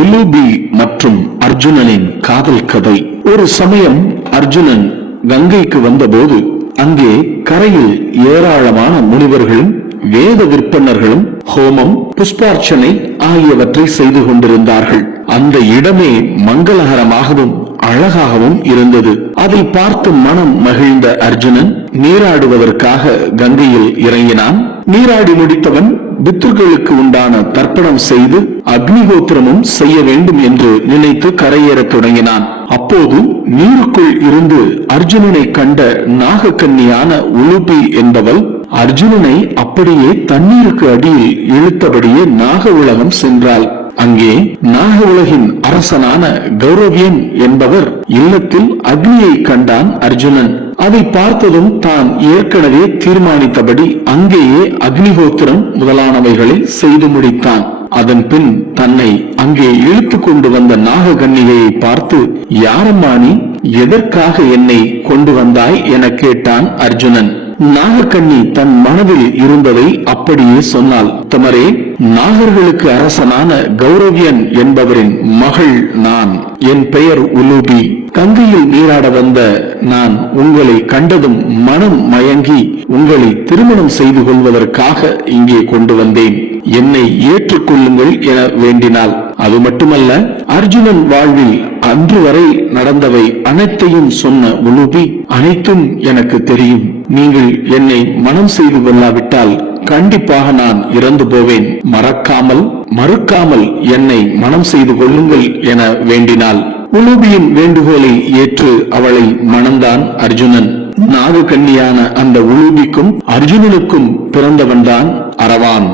உலூபி மற்றும் அர்ஜுனனின் காதல் கதை. ஒரு சமயம் அர்ஜுனன் கங்கைக்கு வந்தபோது அங்கே கரையில் ஏராளமான முனிவர்களும் வேத விற்பனர்களும் ஹோமம், புஷ்பார்ச்சனை ஆகியவற்றை செய்து கொண்டிருந்தார்கள். அந்த இடமே மங்களகரமாகவும் அழகாகவும் இருந்தது. அதை பார்த்து மனம் மகிழ்ந்த அர்ஜுனன் நீராடுவதற்காக கங்கையில் இறங்கினான். நீராடி முடித்தவன் பித்ருக்களுக்கு உண்டான தர்ப்பணம் செய்து அக்னிஹோத்திரமும் செய்ய வேண்டும் என்று நினைத்து கரையேறத் தொடங்கினான். அப்போது நீருக்குள் இருந்து அர்ஜுனனை கண்ட நாகக்கன்னியான உலூபி என்பவள் அர்ஜுனனை அப்படியே தண்ணீருக்கு அடியில் இழுத்தபடியே நாக உலகம் சென்றாள். அங்கே நாக உலகின் அரசனான கௌரவியன் என்பவர் இல்லத்தில் அக்னியை கண்டான் அர்ஜுனன். அதை பார்த்ததும் தான் ஏற்கனவே தீர்மானித்தபடி அங்கேயே அக்னிஹோத்திரம் முதலானவைகளை செய்து முடித்தான். அதன் பின் தன்னை அங்கே இழுத்து கொண்டு வந்த நாககன்னிகையை பார்த்து, யாரம்மா நீ, எதற்காக என்னை கொண்டு வந்தாய் என கேட்டான் அர்ஜுனன். நாகக்கண்ணி தன் மனதில் இருந்ததை அப்படியே சொன்னாள். தமரே, நாகர்களுக்கு அரசனான கௌரவியன் என்பவரின் மகள் நான். என் பெயர் உலூபி. கங்கையில் நீராட வந்த நான் உங்களை கண்டதும் மனம் மயங்கி உங்களை திருமணம் செய்து கொள்வதற்காக இங்கே கொண்டு வந்தேன். என்னை ஏற்றுக்கொள்ளுங்கள் என வேண்டினாள். அது மட்டுமல்ல, அர்ஜுனன் வாழ்வில் அன்று வரை நடந்தவை அனைத்தையும் சொன்ன உலூபி, அனைத்தும் எனக்கு தெரியும். நீங்கள் என்னை மனம் செய்து கொள்ளாவிட்டால் கண்டிப்பாக நான் இறந்து போவேன். மறுக்காமல் என்னை மனம் செய்து கொள்ளுங்கள் என வேண்டினாள். உலூபியின் வேண்டுகோளை ஏற்று அவளை மணந்தான் அர்ஜுனன். நாகக்கன்னியான அந்த உலூபிக்கும் அர்ஜுனனுக்கும் பிறந்தவன்தான் அரவான்.